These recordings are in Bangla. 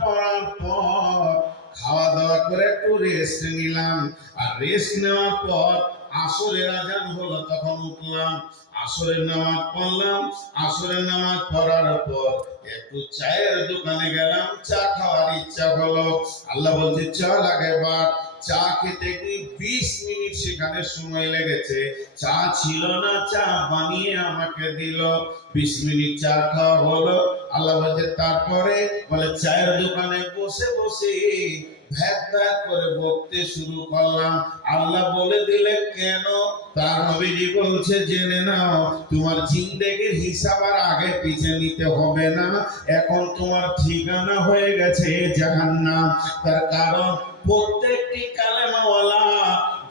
পড়ার পর খাওয়া দাওয়া করে একটু রেস্ট নিলাম। আর রেস্ট নেওয়ার পর আসরের আজান হলো, তখন উঠলাম, আসরের নামাজ পড়লাম, আসরের নামাজ পড়ার পর একটু চায়ের দোকানে গেলাম, চা খাওয়ার ইচ্ছা হলো। আল্লাহ বলছে চল আগে বার চা খেতে কি বিশ মিনিট সেখানে সময় লেগেছে। চা ছিল না, চা বানিয়ে আমাকে দিল। বিশ মিনিট চা খাওয়া হলো আল্লাহ বলছে, তারপরে বলে, চায়ের দোকানে বসে বসে করে বকতে শুরু করলাম। আল্লাহ বলে দিলে কেন? তার নবীজি বলছে, জেনে নাও, তোমার জিন্দেগির হিসাব আর আগে পিছে নিতে হবে না। এখন তোমার ঠিকানা হয়ে গেছে জাহান্নাম। তার কারণ, প্রত্যেকটি কালেমাওয়ালা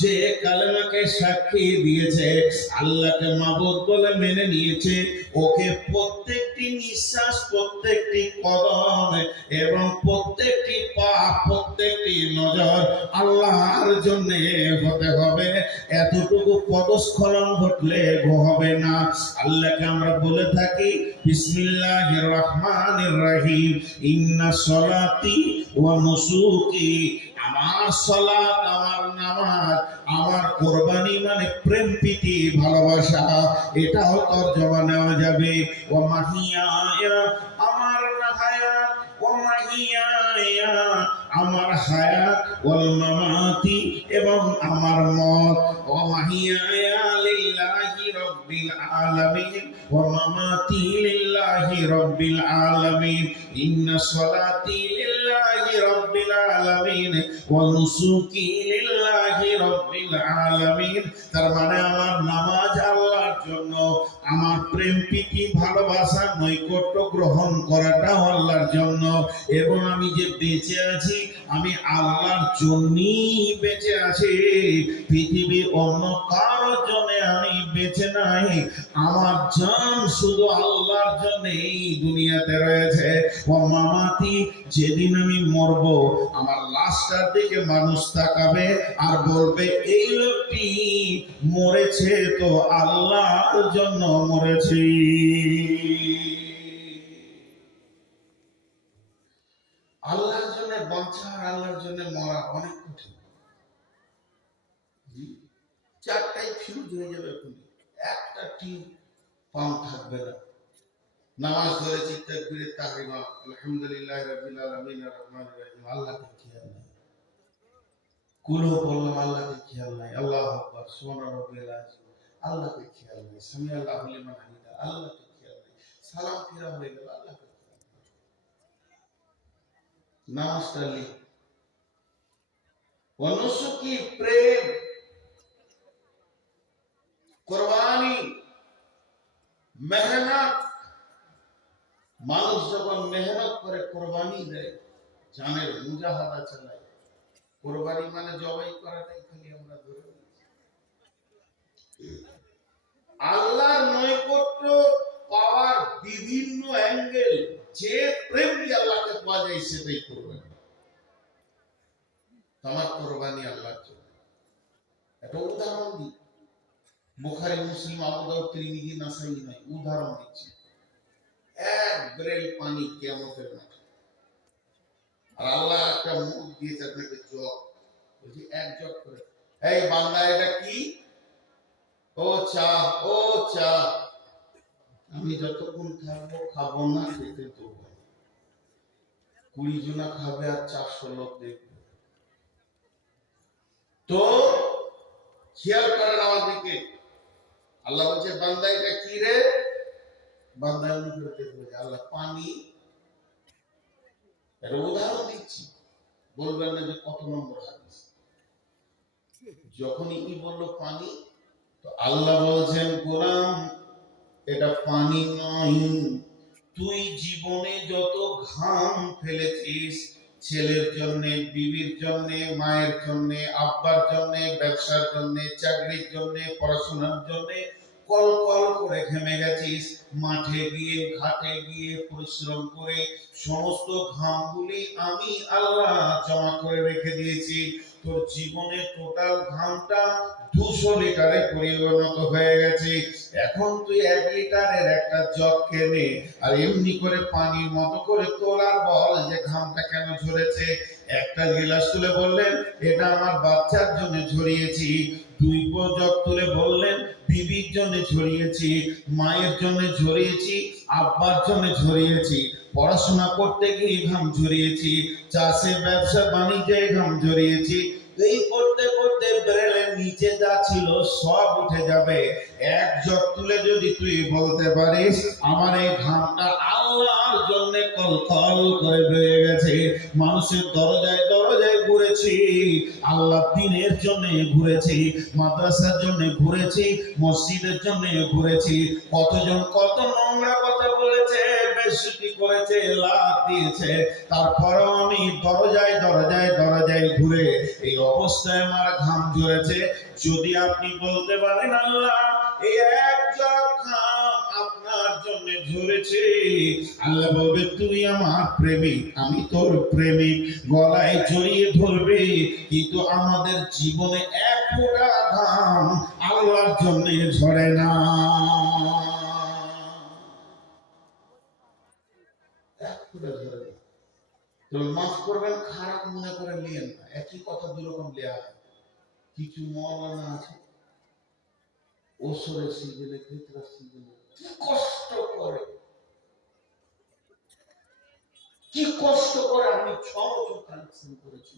যে কালেমাকে সাক্ষী দিয়েছে, আল্লাহকে মাবুদ বলে মেনে নিয়েছে, ওকে প্রত্যেকটি নিঃশ্বাস, প্রত্যেকটি কদম এবং প্রত্যেকটি পা, প্রত্যেকটি নজর আল্লাহর জন্য হতে হবে। এতটুকু পদস্খলন ঘটলে হবে না। আল্লাহকে আমরা বলে থাকি, বিসমিল্লাহির রহমানির রহিম, ইন্না সলাতি আমার সলাত, আমার নামাজ, আমার কোরবানি মানে প্রেম, প্রীতি, ভালোবাসা। এটাও তর্জমা, নেওয়া যাবে। ও মাহিয়া আমার ও মাহিয়া আমার হায়াত মামাতি, এবং আমার মত। ও মাহিয়া লিল্লাহি রাব্বিল আলামিন ওয়া মামাতি লিল্লাহি রাব্বিল আলামিন। ইন্না সলাতি লিল্লাহি আলামিন ওয়া নুসুকি লিল্লাহি রাব্বিল আলামিন। তার মানে আমার নামাজ আল্লাহর জন্য, আমার প্রেম প্রীতি ভালোবাসা, নৈকট্য গ্রহণ করাটাও আল্লাহর জন্য। এবং আমি যে বেঁচে আছি, আমি আল্লাহর জন্যই বেঁচে আছি। পৃথিবীর অন্য কারোর জন্য আমি বেঁচে নাই। আমার জান শুধু আল্লাহর জন্য এই দুনিয়াতে রয়েছে। ও মামাতি, যেদিন আমি মরব, আমার লাশটার দিকে মানুষ তাকাবে আর বলবে, এই লোকটি মরেছে তো আল্লাহর জন্য মরেছে। আল্লাহর জন্য বাঁচা আর আল্লাহর জন্য মরা অনেক কঠিন? চারটাই ফিউজ হয়ে যাবে এখন একটা পাম্প থাকবে না। নামাজ ধরে চিত্তার ফিরে তাহরিমা আলহামদুলিল্লাহ রাব্বিল আলামিন, আর রহমানির রহিম, আল্লাহকে খেয়াল নাই। কুলহ বললাম, আল্লাহকে খেয়াল নাই। আল্লাহ আকবার, সুবহান রাব্বিল আল্লাহকে খেয়াল নাই। সামি আল্লাহু লিমান হামিদা, আল্লাহকে খেয়াল নাই। সালাম ফিরা হয়ে গেল, আল্লাহকে নামাজটা লি। অনুসুকি প্রেম? কোরবানি, মেহনত। মানুষ যখন মেহনত করে কোরবানি দেয়, জানের মুজাহাদা চালায়। কোরবানি মানে জবাই করাটাই খালি আমরা ধরে। আল্লাহর নৈকট্য পাওয়ার বিভিন্ন অ্যাঙ্গেল, যে প্রেম দিয়ে আল্লাহকে পাওয়া যায় সেটাই কোরবানি। তোমার কোরবানি আল্লাহর জন্য। একটা উদাহরণ দিই। বুখারি মুসলিম আবু দাউদ তিরমিজি নাসাই নাই, উদাহরণ দিচ্ছি। এক ব্রেল পানি কিয়ামতের মাঠে। আর আল্লাহ একটা মুখ দিয়েছে আপনাকে জগ। বলছি, এক জগ করে। এই বান্দা, এটা কি? ও চা ও চা। আমি যতক্ষণ থাকব, খাব না, খেতে দেবো কুড়ি জনা খাবে আর চারশো লোক দেখবে। তো, খেয়াল করেন আমার দিকে আল্লাহ বলছে বান্দা এটা কি রে? বান্দা এমনি করে আল্লাহ, পানি। এর উদাহরণ দিচ্ছি। বলবেন না যে কত নম্বর হাদিস। যখনই কি বলল পানি, তো আল্লাহ বলছেন, গোলাম, এটা পানি নয়। তুই জীবনে যত ঘাম ফেলেছিস ছেলের জন্য, বিবির জন্য, মায়ের জন্য, আব্বার জন্য, ব্যবসার জন্য, চাকরির জন্য, পড়াশোনার জন্য কল কল করে ঘেমে গেছিস। মাঠে গিয়ে, ঘাটে গিয়ে পরিশ্রম করে সমস্ত ঘামগুলি আমি আল্লাহ জমা করে রেখে দিয়েছি। তোর জীবনের টোটাল ঘামটা দুশো লিটারে পরিণত হয়ে গেছে। এখন তুই এক লিটারের একটা জগ কেনে আর এমনি করে পানির মতো করে তোলার বল যে ঘামটা কেন ঝরেছে। একটা গিলাস তুলে বললেন, এটা আমার বাচ্চার জন্য ঝরিয়েছি। দুই বললেন, বিবির জন্য ঝরিয়েছি, মায়ের জন্য ঝরিয়েছি, আব্বার জন্য ঝরিয়েছি, পড়াশোনা করতে গিয়ে ঘাম ঝরিয়েছি, চাষে ব্যবসা বাণিজ্যে ঘাম ঝরিয়েছি, এই করতে করতে ব্রেলের নিচে যা ছিল সব উঠে যাবে। এক জগ তুলে যদি তুই বলতে পারিস, আমার এই ঘামটা আল্লাহর জন্য কলকল করে বেড়ে গেছে। মানুষের দরজায় দরজায় ঘুরেছি, আল্লাহ দিনের জন্য ঘুরেছি, মাদ্রাসার জন্য ঘুরেছি, মসজিদের জন্য ঘুরেছি। কতজন কত নোংরা কথা বলেছে বেশি করেছে লাভ দিয়েছে। তারপরেও আমি দরজায় দরজায় দরজায় ঘুরে এই অবস্থায় আমার ঘাম ঝরেছে। যদি আপনি বলতে পারেন, আল্লাহ, এই এক জগ ঘাম আপনার জন্য ঝরেছে আল্লাহ বলবে তুই আমার প্রেমিক, আমি তোর প্রেমিক। গলায় জড়িয়ে ধরবে, কিন্তু আমাদের জীবনে এক ফোঁটা ঘাম আল্লাহর জন্য ঝরে না। মাফ করবেন, খারাপ মনে করে নিয়েন না। একই কথা দুরকম লেয়া কিছু মৌলানা আছে ওসরে সিজনে ফিতরা সিজনে কি কষ্ট করে। কি কষ্ট করে আমি ছ বছর কালেকশন করেছি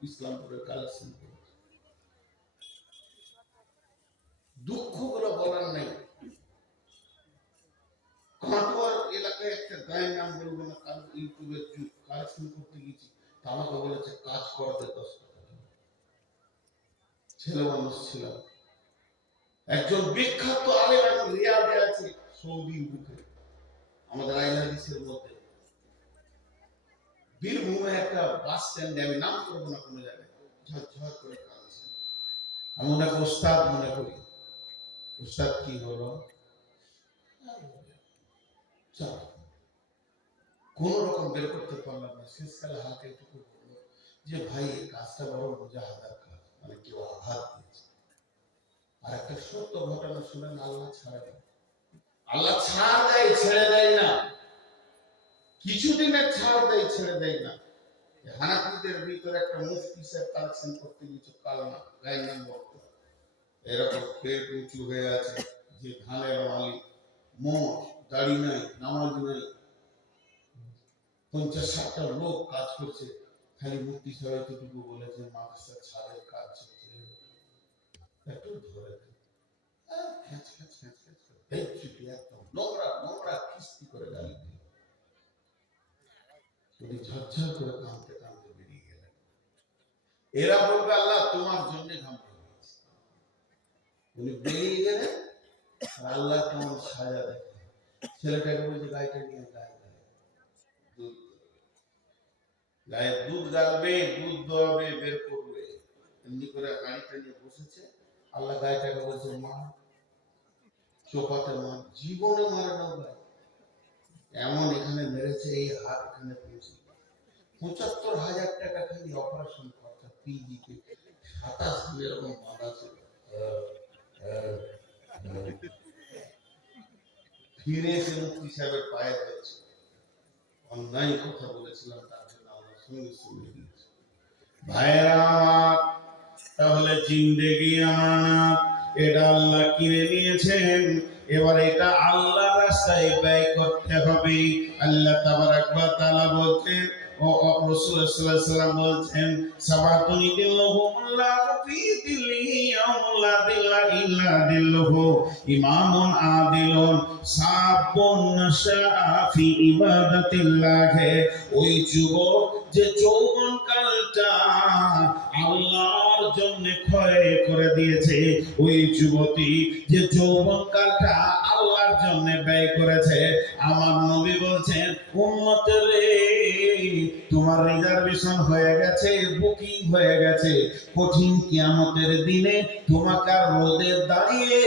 ইসলামপুরের কালেকশন করেছি। দুঃখগুলো বলার নেই। কাটোয়ার এলাকায় একটা গায়ের নাম বলব না কালেকশন করতে গেছি। আমাকে বলেছে, কাজ করতে দশ টাকা ছেলে মানুষ ছিলাম। একজন বিখ্যাত আলেম এখন রিয়াদে আছে সৌদির বুকে আমাদের আইন হাদিসের মধ্যে। বীরভূমে একটা বাস আমি নাম করব না, কোনো জায়গায়। ঝরঝর করে কাঁদছে। আমি ওস্তাদ, মনে করি। ওস্তাদ কি হলো? কোন রকম বের করতে পারলাম না। শেষকালে হাতে একটু যে, ভাই কাজটা বড় মুজাহাদার কাজ। মানে কেউ আঘাত দিয়েছে আর একটা সত্য ঘটনা শুনেন, আল্লাহ না আল্লাহ ছাড় দেয়, ছেড়ে দেয় না। কিছুদিনের ছাড় দেয়, ছেড়ে দেয় না। ভিতরে একটা মুফতি কালেকশন করতে এরকম পেট উঁচু হয়ে আছে যে ধানের মোষ দাড়ি নাই, নামাজ নাই। পঞ্চাশ ষাটটা লোক কাজ করছে। খালি মুক্তি সাহেব এতটুকু বলেছে মাদ্রাসা ছাড়ের কাজ চলছে। ধরে ছেলেটাকে বলছে গায়ে দুধ গায়ে দুধ গালবে দুধ বের করবে। এমনি করে গাড়িটা নিয়ে বসেছে। আল্লাহ গায়েটাকে বলছে মা চোপাতে মা, জীবনে মারে না গায়ে এমন এখানে মেরেছে, এই হাত এখানে পেয়েছে। পঁচাত্তর হাজার টাকা খালি অপারেশন খরচা পিজিতে সাতাশ দিন এরকম বাঁধা ছিল। ফিরে এসে মুক্তি সাহেবের পায়ে ধরেছে। অন্যায় কথা বলেছিলাম, তার জন্য আমরা সঙ্গে সঙ্গে ভাইয়েরা তাহলে জিন্দেগি আমানত এটা আল্লাহ কিনে নিয়েছেন। এবার এটা আল্লাহ রাস্তায় ব্যয় করতে হবে। আল্লাহ তাবারাক ওয়া তাআলা বলছেন, ও বলছেন, সাবাতুনি ওই যে আল্লাহর জন্য ক্ষয় করে দিয়েছে। ওই যুবতী যে যৌবন কালটা আল্লাহর জন্য ব্যয় করেছে, আমার নবী বলছেন, উম্মত রে, তোমার রিজার্ভেশন হয়ে গেছে বুকিং হয়ে গেছে। কঠিন কিয়ামতের দিনে তোমাকে আর রোদে দাঁড়িয়ে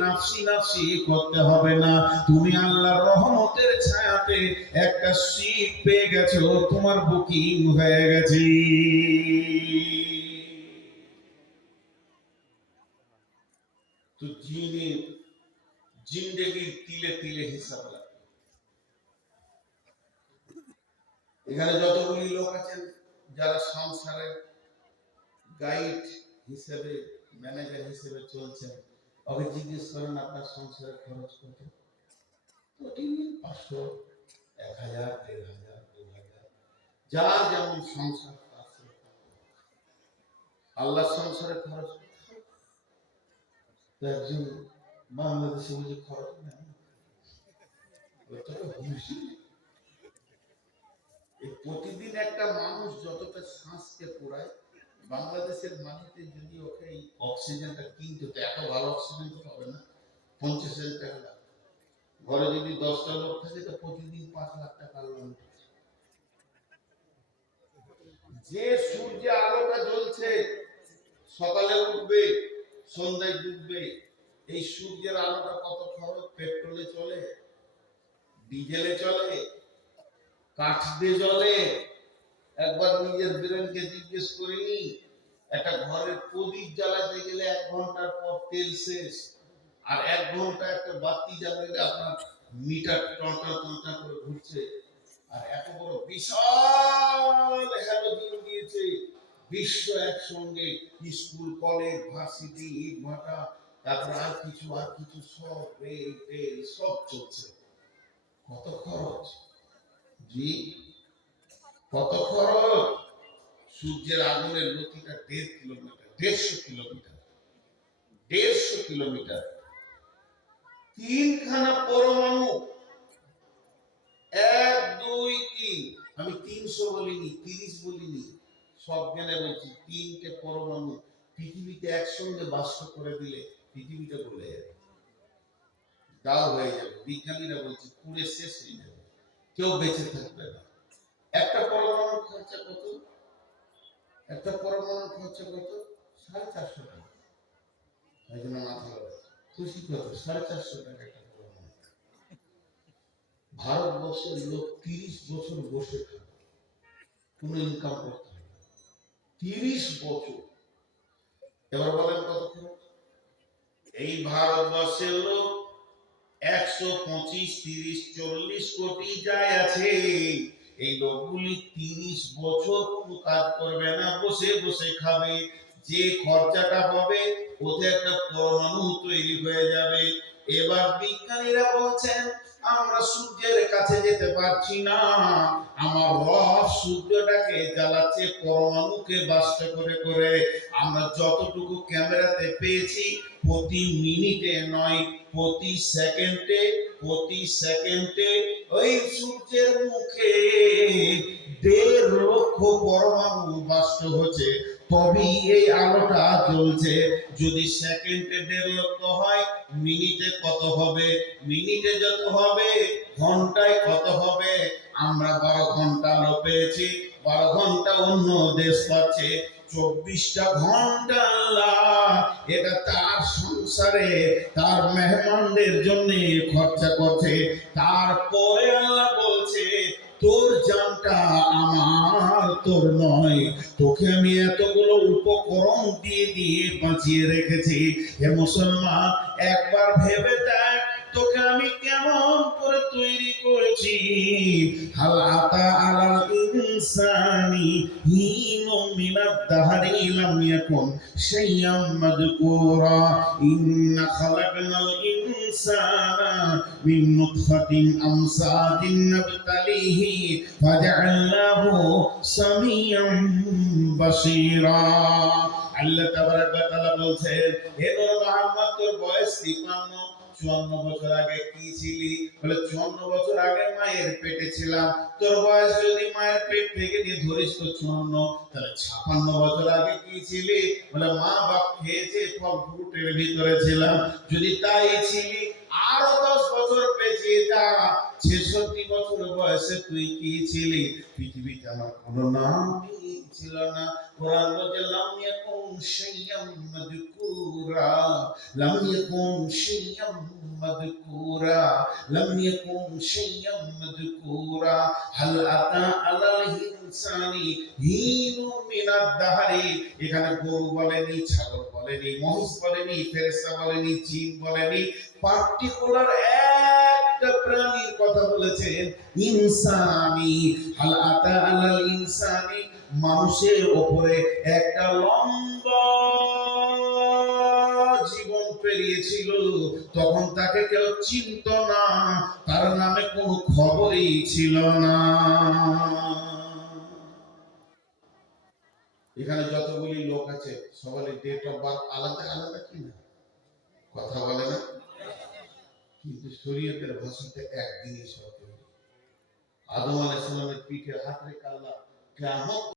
নাফসি নাফসি করতে হবে না। তুমি আল্লাহর রহমতের ছায়াতে একটা সিট পেয়ে গেছো, তোমার বুকিং হয়ে গেছে। তো জিনে জিন্দেগির তিলে তিলে হিসাব লাগে এখানে যতগুলি লোক আছেন, যারা সংসারের গাইড হিসেবে ম্যানেজার হিসেবে চলছেন ওকে জিজ্ঞেস করেন, আপনার সংসারের খরচ কত? পাঁচশো, এক হাজার, দেড় হাজার, দু হাজার, যার যেমন সংসার। আল্লাহর সংসারে খরচ প্রতিদিন একটা মানুষ যতটা শ্বাসকে বাংলাদেশের মাটিতে যদি ওকে এই অক্সিজেনটা কিনতে এত ভালো অক্সিজেন তো না, পঞ্চাশ হাজার টাকা লাগবে। ঘরে যদি দশটা লোক থাকে, তো প্রতিদিন পাঁচ লাখ টাকা লোন যে সূর্যে আলোটা জ্বলছে, সকালে উঠবে সন্ধ্যায় ডুববে। এই সূর্যের আলোটা কত খরচ? পেট্রোলে চলে, ডিজেলে চলে কাঠ দিয়ে জ্বলে একবার নিজের ব্রেনকে জিজ্ঞেস করিনি, একটা ঘরের প্রদীপ জ্বালাতে গেলে এক ঘণ্টার পর তেল শেষ। আর এক ঘণ্টা একটা বাতি জ্বালালে আপনার মিটার টনটা টনটা করে ঘুরছে। আর এত বড় বিশাল হ্যালোজিন বিশ্ব একসঙ্গে, স্কুল, কলেজ, ভার্সিটি, ইট ভাটা, তারপর আর কিছু আর কিছু, সব রেল টেল সব চলছে। কত খরচ? জি? কত খরচ? সূর্যের আগুনের গতিটা দেড় কিলোমিটার, দেড়শো কিলোমিটার দেড়শো কিলোমিটার। তিনখানা পরমাণু। এক, দুই, তিন। আমি তিনশো বলিনি, তিরিশ বলিনি। সব জ্ঞানে বলছি, তিনটে পরমাণু পৃথিবীতে একসঙ্গে বাস্ত করে দিলে পৃথিবীটা বলে যাবে। দাও হয়ে যাবে। বিজ্ঞানীরা বলছে, পুরে শেষ হয়ে যাবে। কেউ বেঁচে থাকবে না। একটা পরমাণু খরচা কত? একটা পরমাণু খরচা কত? সাড়ে চারশো টাকা। এই জন্য মাথা খুশি কত সাড়ে চারশো টাকা একটা পরমাণু। ভারতবর্ষের লোক তিরিশ বছর বসে থাকে। কোনো ইনকাম করতে। তিরিশ বছর। এবার বলেন এই ভারতবর্ষের লোক একশো পঁচিশ, তিরিশ, চল্লিশ কোটি যায় আছে। এই লোকগুলি তিরিশ বছর কাজ করবে না, বসে বসে খাবে। যে খরচাটা হবে, ওতে একটা পরমাণু তৈরি হয়ে যাবে। পারছি না। আমার রব সূর্যটাকে জ্বালাচ্ছে পরমাণুকে বাস্ত করে করে। আমরা যতটুকু ক্যামেরাতে পেয়েছি, প্রতি মিনিটে নয়, প্রতি সেকেন্ডে প্রতি সেকেন্ডে ওই সূর্যের মুখে দেড় লক্ষ পরমাণু বাস্ত হচ্ছে। তবেই এই আলোটা জ্বলছে। যদি সেকেন্ডে দেড় লক্ষ হয় মিনিটে কত হবে? মিনিটে যত হবে, ঘন্টায় কত হবে? আমরা বারো ঘণ্টা আলো পেয়েছি, বারো ঘণ্টা অন্য দেশ পাচ্ছে। চব্বিশটা ঘণ্টা আল্লাহ, এটা তার সংসারে, তার মেহমানদের জন্য খরচা করছে। তারপরে আল্লাহ বলছে তোর জানটা আমার, তোর নয়। তোকে আমি এতগুলো উপকরণ দিয়ে দিয়ে বাঁচিয়ে রেখেছি। হে মুসলমান, একবার ভেবে দেখ, তোকে আমি কেমন করে তৈরি করেছি। হালাতা আলাল ইনসানি হিনু মিনাদ দাহরি লাম ইয়াকুন শাইয়াম মাযকুরা ইন্না খালাকনাল ইনসানা মিন নুতফাতিন আমসাদিন নাবতালিহি ফাজআলনাহু সামিয়াম বাসীরা আল্লাহ তাবারাক ওয়া তাআলা বলছেন, হে নূর মুহাম্মদ, তোর বয়স 53 চুয়ান্ন বছর আগে কি ছিলি? বলে, চুয়ান্ন বছর আগে মায়ের পেটে ছিলাম। তোর বয়স যদি মায়ের পেট থেকে নিয়ে ধরিস তো চুয়ান্ন, তাহলে ছাপান্ন বছর আগে কি ছিলি? বলে, মা বাপ খেয়েছে ফল ফ্রুটের ভিতরে ছিলাম। যদি তাই ছিলি, আরও দশ বছর পেছিয়ে যা। ছেষট্টি বছর বয়সে তুই কি ছিলি? পৃথিবীতে আমার কোনো নাম কি ছিল না? কোরআন বলছে, লাম ইয়াকুন শাইয়াম মাযকুরা। লাম ইয়াকুন শাইয়াম মাযকুরা লাম ইয়াকুন শাইয়াম মাযকুরা হাল আতা আলাল ইনসানি হিনু মিনাদ দাহরি এখানে গরু বলেনি, ছাগল বলেনি, মহিষ বলেনি, ফেরেশতা বলেনি, জিন বলেনি। পার্টিকুলার এক একটা প্রাণীর কথা বলেছেন, ইনসানি। হাল আতা আলাল ইনসানি, মানুষের ওপরে একটা লম্বা পেরিয়েছিল, তখন তাকে কেউ চিনত না, তার নামে কোনো খবরই ছিল না। এখানে যতগুলি লোক আছে, সবারই ডেট অফ বার্থ আলাদা আলাদা কি না? কথা বলে না? কিন্তু শরীয়তের ভাষাতে একদিনই সব আদম আলাইহিস সালামের পিঠে হাত রেখে আল্লাহ কেমন